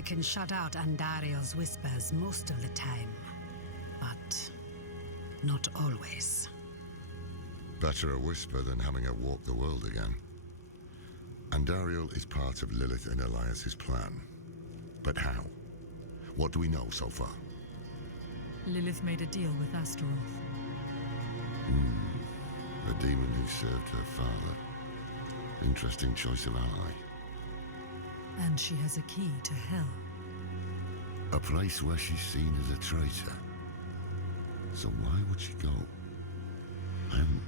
I can shut out Andariel's whispers most of the time, but not always. Better a whisper than having her walk the world again. Andariel is part of Lilith and Elias's plan. But how? What do we know so far? Lilith made a deal with Astaroth. The demon who served her father. Interesting choice of ally. And she has a key to hell. A place where she's seen as a traitor. So why would she go? And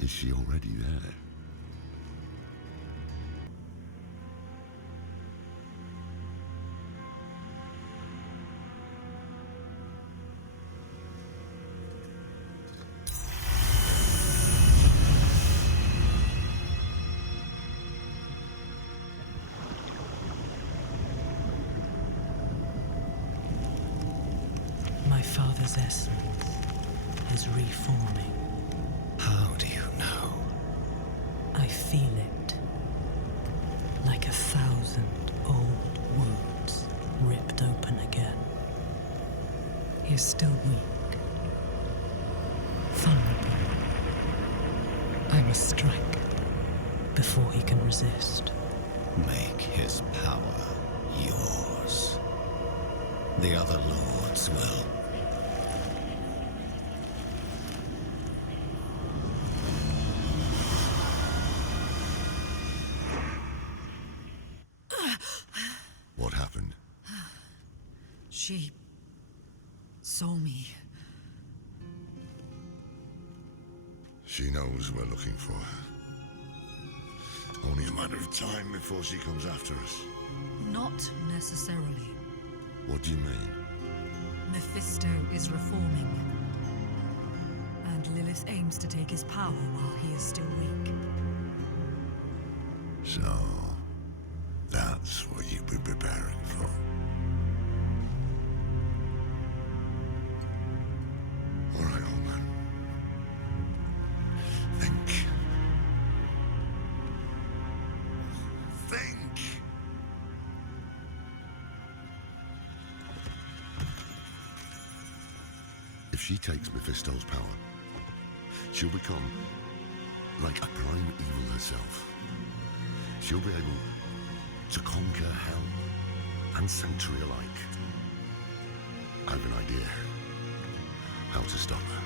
is she already there? My father's essence is reforming. How do you know? I feel it. Like 1,000 old wounds ripped open again. He's still weak. Vulnerable. I must strike before he can resist. Make his power yours. The other lords will. What happened? She saw me. She knows we're looking for her. Only a matter of time before she comes after us. Not necessarily. What do you mean? Mephisto is reforming. And Lilith aims to take his power while he is still weak. So, that's what you've been preparing for. All right, old man. Think. Think! If she takes Mephisto's power, she'll become like a prime evil herself. She'll be able to conquer hell and sanctuary alike. I have an idea how to stop her.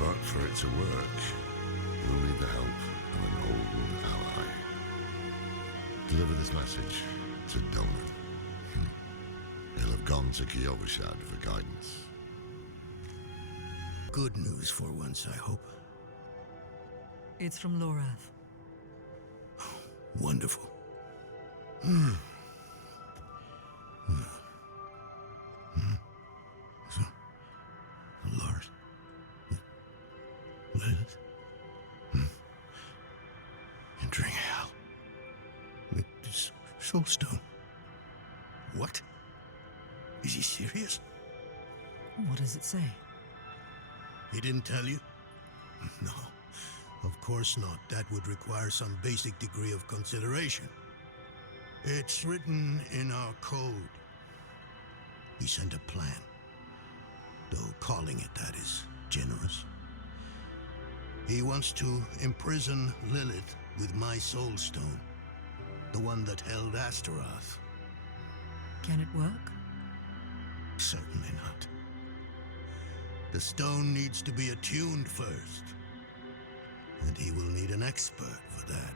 But for it to work, we'll need the help of an old ally. Deliver this message to Donan. He'll have gone to Kiyovershad for guidance. Good news for once, I hope. It's from Lorath. Wonderful. So, Lord. Lilith. Entering hell. With this soulstone. What? Is he serious? What does it say? He didn't tell you? No, of course not. That would require some basic degree of consideration. It's written in our code. He sent a plan. Though calling it that is generous. He wants to imprison Lilith with my soulstone. The one that held Astaroth. Can it work? Certainly not. The stone needs to be attuned first. And he will need an expert for that.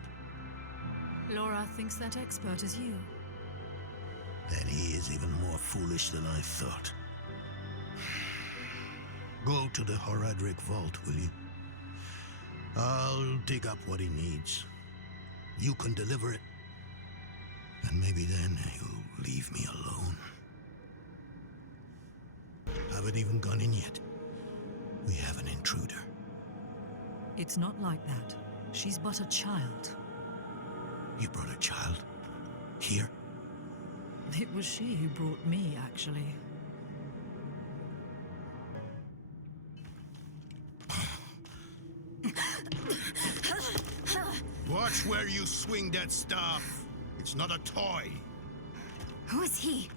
Laura thinks that expert is you. Then he is even more foolish than I thought. Go to the Horadric vault, will you? I'll dig up what he needs. You can deliver it. And maybe then he'll leave me alone. Haven't even gone in yet. We have an intruder. It's not like that. She's but a child. You brought a child? Here? It was she who brought me, actually. Watch where you swing that staff. It's not a toy. Who is he?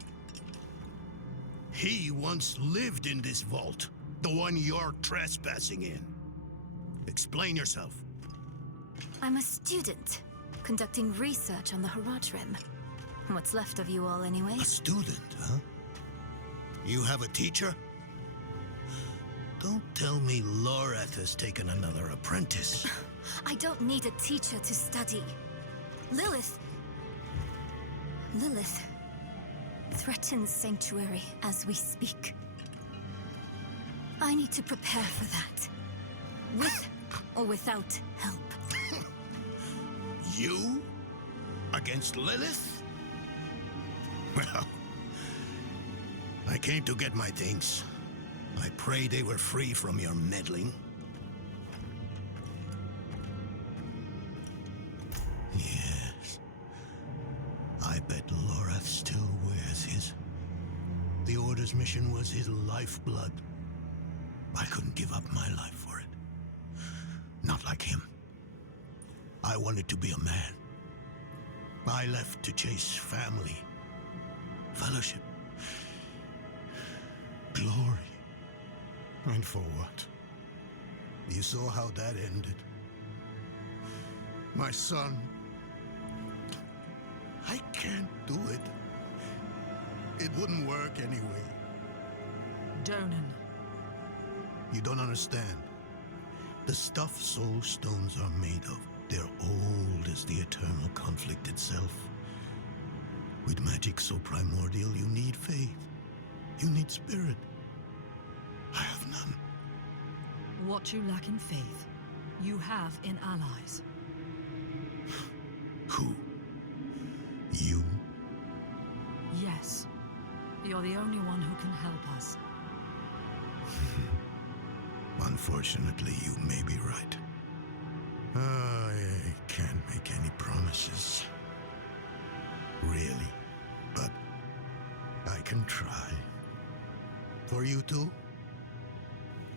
He once lived in this vault, the one you're trespassing in. Explain yourself. I'm a student, conducting research on the Horadrim. What's left of you all, anyway? A student, huh? You have a teacher? Don't tell me Lorath has taken another apprentice. I don't need a teacher to study. Lilith threatens Sanctuary as we speak. I need to prepare for that. With or without help. You? Against Lilith? Well, I came to get my things. I pray they were free from your meddling. Yes. I bet Lorath still wears his. The Order's mission was his lifeblood. I couldn't give up my life for it. Not like him. I wanted to be a man. I left to chase family, fellowship, glory. And for what? You saw how that ended. My son. I can't do it. It wouldn't work anyway. Donan. You don't understand. The stuff soul stones are made of, they're old as the eternal conflict itself. With magic so primordial, you need faith. You need spirit. I have none. What you lack in faith, you have in allies. Who? You? Yes. You're the only one who can help us. Unfortunately, you may be right. I can't make any promises. Really. But I can try. For you two,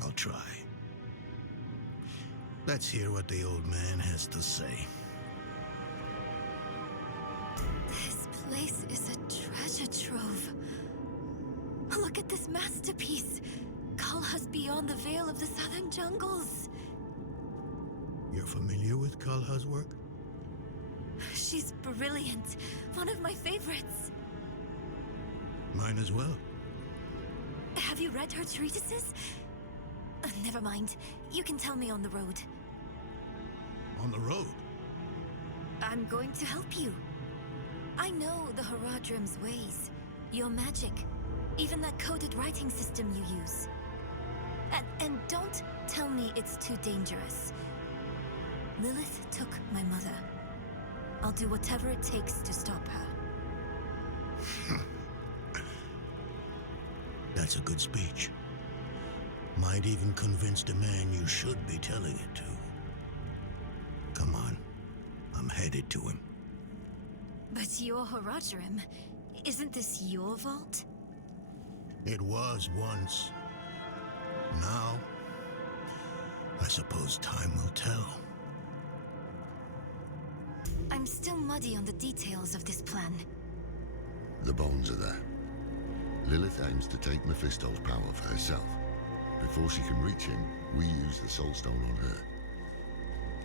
I'll try. Let's hear what the old man has to say. This place is a treasure trove. Look at this masterpiece. Kalha's beyond the veil of the southern jungles. You're familiar with Kalha's work? She's brilliant. One of my favorites. Mine as well. Have you read her treatises? Never mind. You can tell me on the road. On the road? I'm going to help you. I know the Horadrim's ways. Your magic. Even that coded writing system you use. And don't tell me it's too dangerous. Lilith took my mother. I'll do whatever it takes to stop her. That's a good speech. Might even convince the man you should be telling it to. Come on. I'm headed to him. But your Horadrim, isn't this your vault? It was once. Now, I suppose time will tell. I'm still muddy on the details of this plan. The bones are there. Lilith aims to take Mephisto's power for herself. Before she can reach him, we use the Soul Stone on her.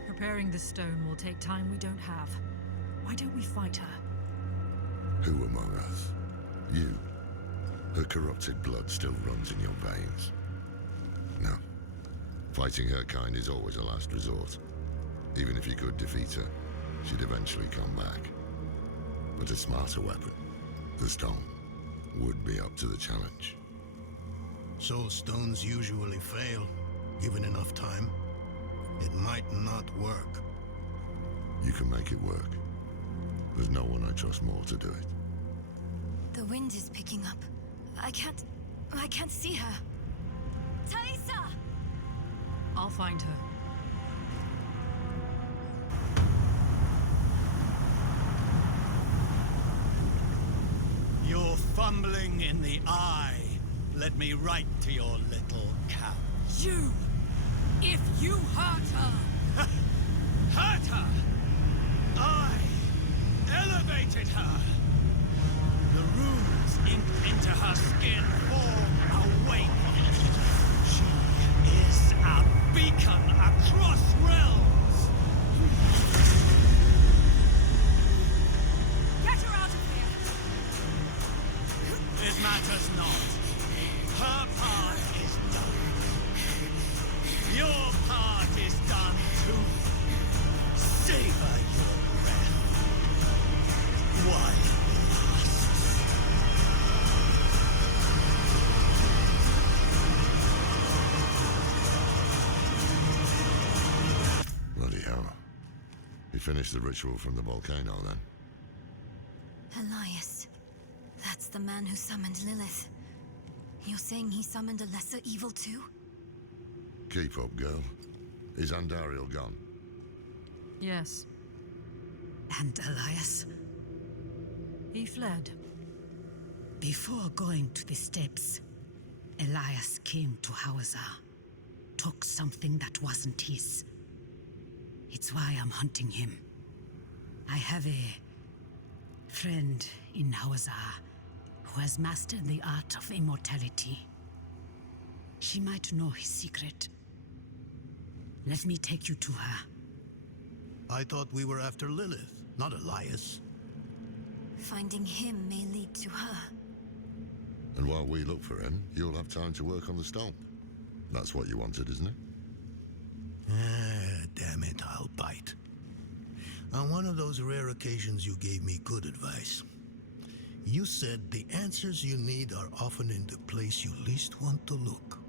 Preparing this stone will take time we don't have. Why don't we fight her? Who among us? You. Her corrupted blood still runs in your veins. No. Fighting her kind is always a last resort. Even if you could defeat her, she'd eventually come back. But a smarter weapon, the stone, would be up to the challenge. Soul stones usually fail, given enough time. It might not work. You can make it work. There's no one I trust more to do it. The wind is picking up. I can't see her. Thaisa! I'll find her. You're fumbling in the eye. Let me write to your little cow. You! If you hurt her! Hurt her! I elevate created her. The runes inked into her skin form awake. She is a beacon across realms. Get her out of here! It matters not. Her part is done. Your part is done too. Savor your breath while it lasts. Bloody hell. He finished the ritual from the volcano then. Elias. That's the man who summoned Lilith. You're saying he summoned a lesser evil too? Keep up, girl. Is Andariel gone? Yes, And Elias, he fled. before going to the steps, Elias came to Hawazar, took something that wasn't his. It's why I'm hunting him. I have a friend in Hawazar who has mastered the art of immortality. She might know his secret. Let me take you to her. I thought we were after Lilith, not Elias. Finding him may lead to her. And while we look for him, you'll have time to work on the stomp. That's what you wanted, isn't it? Ah, damn it, I'll bite. On one of those rare occasions you gave me good advice. You said the answers you need are often in the place you least want to look.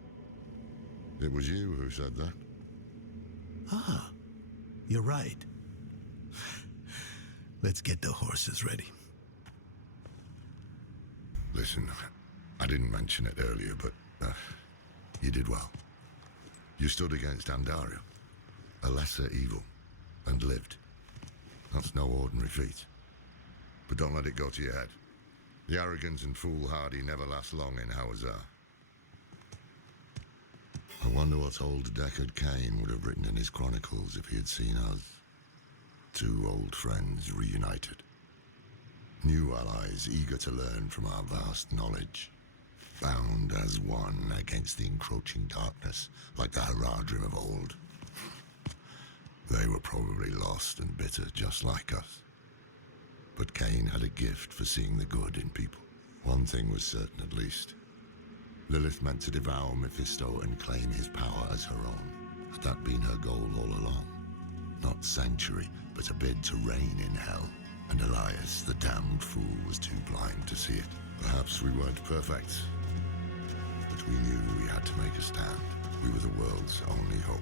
It was you who said that. Ah, you're right. Let's get the horses ready. Listen, I didn't mention it earlier, but you did well. You stood against Andariel, a lesser evil, and lived. That's no ordinary feat. But don't let it go to your head. The arrogance and foolhardy never last long in Hawazar. I wonder what old Deckard Cain would have written in his chronicles if he had seen us. Two old friends reunited. New allies eager to learn from our vast knowledge. Bound as one against the encroaching darkness, like the Haradrim of old. They were probably lost and bitter, just like us. But Cain had a gift for seeing the good in people. One thing was certain, at least. Lilith meant to devour Mephisto and claim his power as her own. Had that been her goal all along? Not sanctuary, but a bid to reign in hell. And Elias, the damned fool, was too blind to see it. Perhaps we weren't perfect, but we knew we had to make a stand. We were the world's only hope.